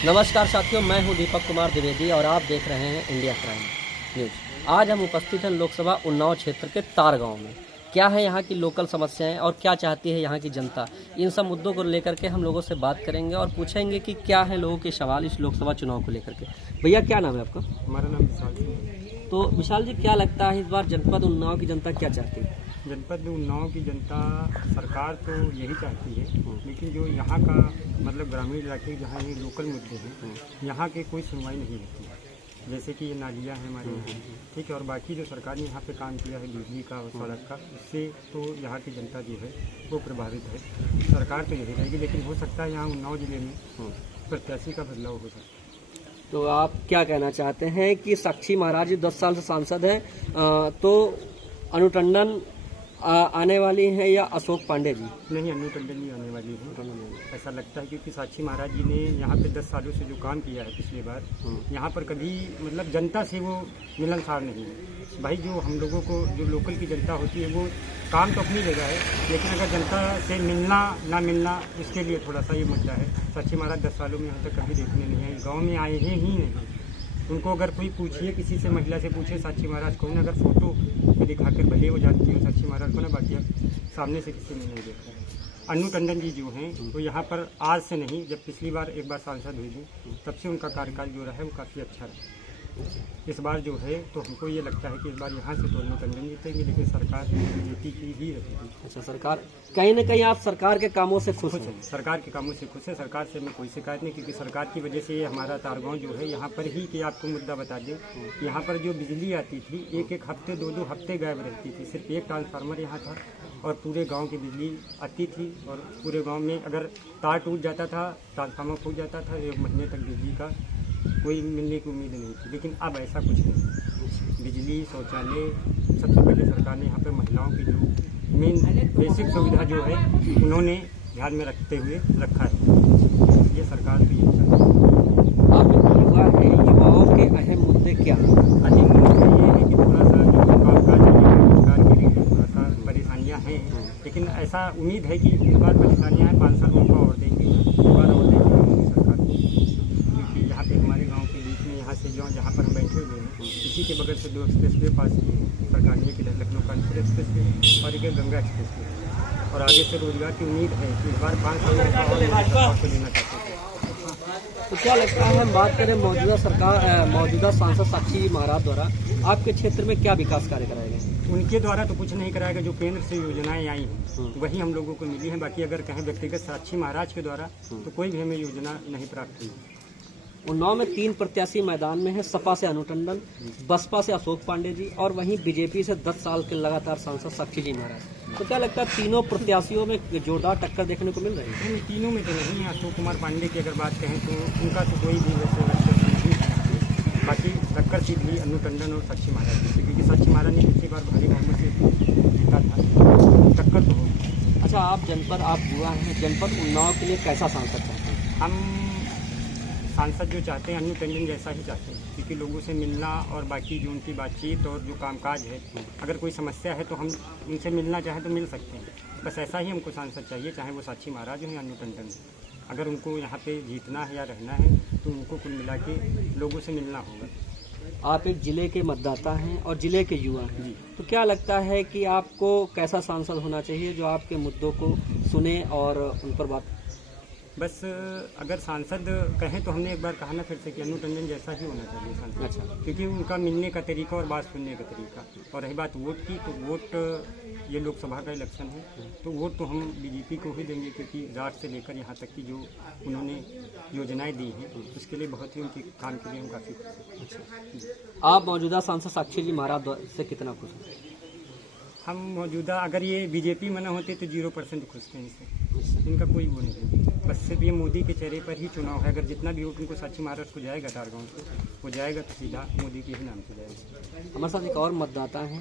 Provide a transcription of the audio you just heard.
नमस्कार साथियों, मैं हूं दीपक कुमार द्विवेदी और आप देख रहे हैं इंडिया क्राइम न्यूज। आज हम उपस्थित हैं लोकसभा उन्नाव क्षेत्र के तार गांव में। क्या है यहाँ की लोकल समस्याएं और क्या चाहती है यहाँ की जनता, इन सब मुद्दों को लेकर के हम लोगों से बात करेंगे और पूछेंगे कि क्या है लोगों के सवाल इस लोकसभा चुनाव को लेकर के। भैया, क्या नाम है आपका? हमारा नाम विशाल सिंह है। तो विशाल जी, क्या लगता है इस बार जनपद उन्नाव की जनता क्या चाहती है? जनपद उन्नाव की जनता, सरकार तो यही चाहती है, लेकिन जो यहाँ का मतलब ग्रामीण इलाके जहाँ ये लोकल मुद्दे हैं, यहाँ के कोई सुनवाई नहीं होती है। जैसे कि ये नालियाँ हैं हमारे यहाँ, ठीक है, और बाकी जो सरकार ने यहाँ पे काम किया है बिजली का और सड़क का, उससे तो यहाँ की जनता जो है वो प्रभावित है। सरकार तो यही रहेगी, लेकिन हो सकता है यहाँ उन्नाव जिले में प्रत्याशी का बदलाव हो सकता है। तो आप क्या कहना चाहते हैं कि साक्षी महाराज 10 साल से सांसद हैं, तो अनु टंडन आने वाली हैं या अशोक पांडे जी? नहीं, अनु टंडन जी आने वाली है, ऐसा लगता है, क्योंकि साक्षी महाराज जी ने यहाँ पे 10 सालों से जो काम किया है पिछली बार, यहाँ पर कभी मतलब जनता से वो मिलनसार नहीं है। भाई, जो हम लोगों को जो लोकल की जनता होती है वो काम तो अपनी जगह है, लेकिन अगर जनता से मिलना ना मिलना, इसके लिए थोड़ा सा ये मुद्दा है। साक्षी महाराज 10 सालों में यहाँ तक कभी देखने नहीं आए, गाँव में आए हैं ही नहीं। उनको अगर कोई पूछिए, किसी से महिला से पूछे साक्षी महाराज को, अगर फोटो में दिखाकर भले वो जानती हो साक्षी महाराज को ना, बाकी अब सामने से किसी ने नहीं देखा है। अनु टंडन जी जो हैं वो यहाँ पर आज से नहीं, जब पिछली बार एक बार सांसद हुई थी तब से उनका कार्यकाल जो रहा है वो काफ़ी अच्छा रहा। इस बार जो है तो हमको ये लगता है कि इस बार यहाँ से तो अनु टंडन जीतेंगे, लेकिन सरकार बीजेपी की ही रहेगी। अच्छा, सरकार कहीं ना कहीं आप सरकार के कामों से खुश हैं? सरकार के कामों से खुश है, सरकार से हमें कोई शिकायत नहीं, क्योंकि सरकार की वजह से ये हमारा तारगांव जो है यहाँ पर ही, कि आपको मुद्दा बता दें, यहाँ पर जो बिजली आती थी एक हफ्ते 2 हफ्ते गायब रहती थी। सिर्फ एक ट्रांसफार्मर यहाँ था और पूरे गांव की बिजली आती थी, और पूरे गांव में अगर तार टूट जाता था, ट्रांसफार्मर फूट जाता था, 1 महीने तक बिजली का कोई मिलने की उम्मीद नहीं थी। लेकिन अब ऐसा कुछ नहीं, बिजली, शौचालय, सबसे पहले सरकार ने यहाँ पर महिलाओं की जो मेन बेसिक सुविधा जो है उन्होंने ध्यान में रखते हुए रखा है। ये सरकार भी यही चाहती है। आपने युवा है, युवाओं के अहम मुद्दे क्या हैं? अहम मुद्दे ये है कि थोड़ा सा जो कामकाज है, रोजगार के लिए थोड़ा सा परेशानियाँ हैं, लेकिन ऐसा उम्मीद है कि इस बार परेशानियाँ हैं, 5 साल मौका और देंगे, दोबारा और देंगे सरकार को। क्योंकि यहाँ पे हमारे गाँव के बीच में, यहाँ से जहाँ पर हम बैठे हुए हैं, इसी के बगल से 2 एक्सप्रेस वे पास किए हैं सरकार ने, एक लखनऊ कानपुर एक्सप्रेस वे और एक गंगा एक्सप्रेस वे, और आगे से रोजगार की उम्मीद है कि इस बार 5 साल और लेना चाहते थे। तो क्या लगता है, हम बात करें मौजूदा सांसद साक्षी महाराज द्वारा आपके क्षेत्र में क्या विकास कार्य कराए गए? उनके द्वारा तो कुछ नहीं कराएगा, जो केंद्र से योजनाएं आई हैं वही हम लोगों को मिली हैं। बाकी अगर कहें व्यक्तिगत साक्षी महाराज के द्वारा तो कोई भी हमें योजना नहीं प्राप्त हुई। उन्नाव में 3 प्रत्याशी मैदान में है, सपा से अनु टंडन, बसपा से अशोक पांडे जी और वहीं बीजेपी से 10 साल के लगातार सांसद साक्षी जी महाराज। तो क्या लगता है, तीनों प्रत्याशियों में जोरदार टक्कर देखने को मिल रही है? इन तीनों में तो नहीं है। अशोक कुमार पांडे की अगर बात कहें तो उनका तो कोई भी वैसे नहीं है। बाकी टक्कर सीधी अनु टंडन और साक्षी महाराज की, क्योंकि साक्षी महाराज ने पिछली बार भारी बहुमत से जीता था, टक्कर तो होगी। अच्छा, आप युवा हैं, जनपद उन्नाव के लिए कैसा सांसद चाहते हैं? हम सांसद जो चाहते हैं अनु टंडन जैसा ही चाहते हैं, क्योंकि लोगों से मिलना और बाकी जो उनकी बातचीत और जो कामकाज है, अगर कोई समस्या है तो हम उनसे मिलना चाहें तो मिल सकते हैं। बस ऐसा ही हमको सांसद चाहिए, चाहे वो साक्षी महाराज हो या अनु टंडन। अगर उनको यहाँ पे जीतना है या रहना है तो उनको कुल मिला के लोगों से मिलना होगा। आप एक जिले के मतदाता हैं और जिले के युवा हैं जी, तो क्या लगता है कि आपको कैसा सांसद होना चाहिए जो आपके मुद्दों को सुने और उन पर बात? बस अगर सांसद कहें तो हमने एक बार कहा ना फिर से कि अनु टंडन जैसा ही होना चाहिए सांसद। अच्छा, क्योंकि उनका मिलने का तरीका और बात सुनने का तरीका। और रही बात वोट की, तो वोट ये लोकसभा का इलेक्शन है, तो वोट तो हम बीजेपी को ही देंगे, क्योंकि रात से लेकर यहाँ तक की जो उन्होंने योजनाएं दी हैं उसके लिए बहुत ही उनके काम के लिए हम काफ़ी खुश हैं। आप मौजूदा सांसद साक्षी जी महाराज से कितना खुश हैं? हम मौजूदा, अगर ये बीजेपी में न होते तो 0% खुश थे इनसे, इनका कोई वो नहीं है। बस सिर्फ ये मोदी के चेहरे पर ही चुनाव है। अगर जितना भी वोट उनको साक्षी महाराज को जाएगा तारगांव से, वो जाएगा तो सीधा मोदी के ही नाम से जाएगा। हमारे साथ एक और मतदाता हैं,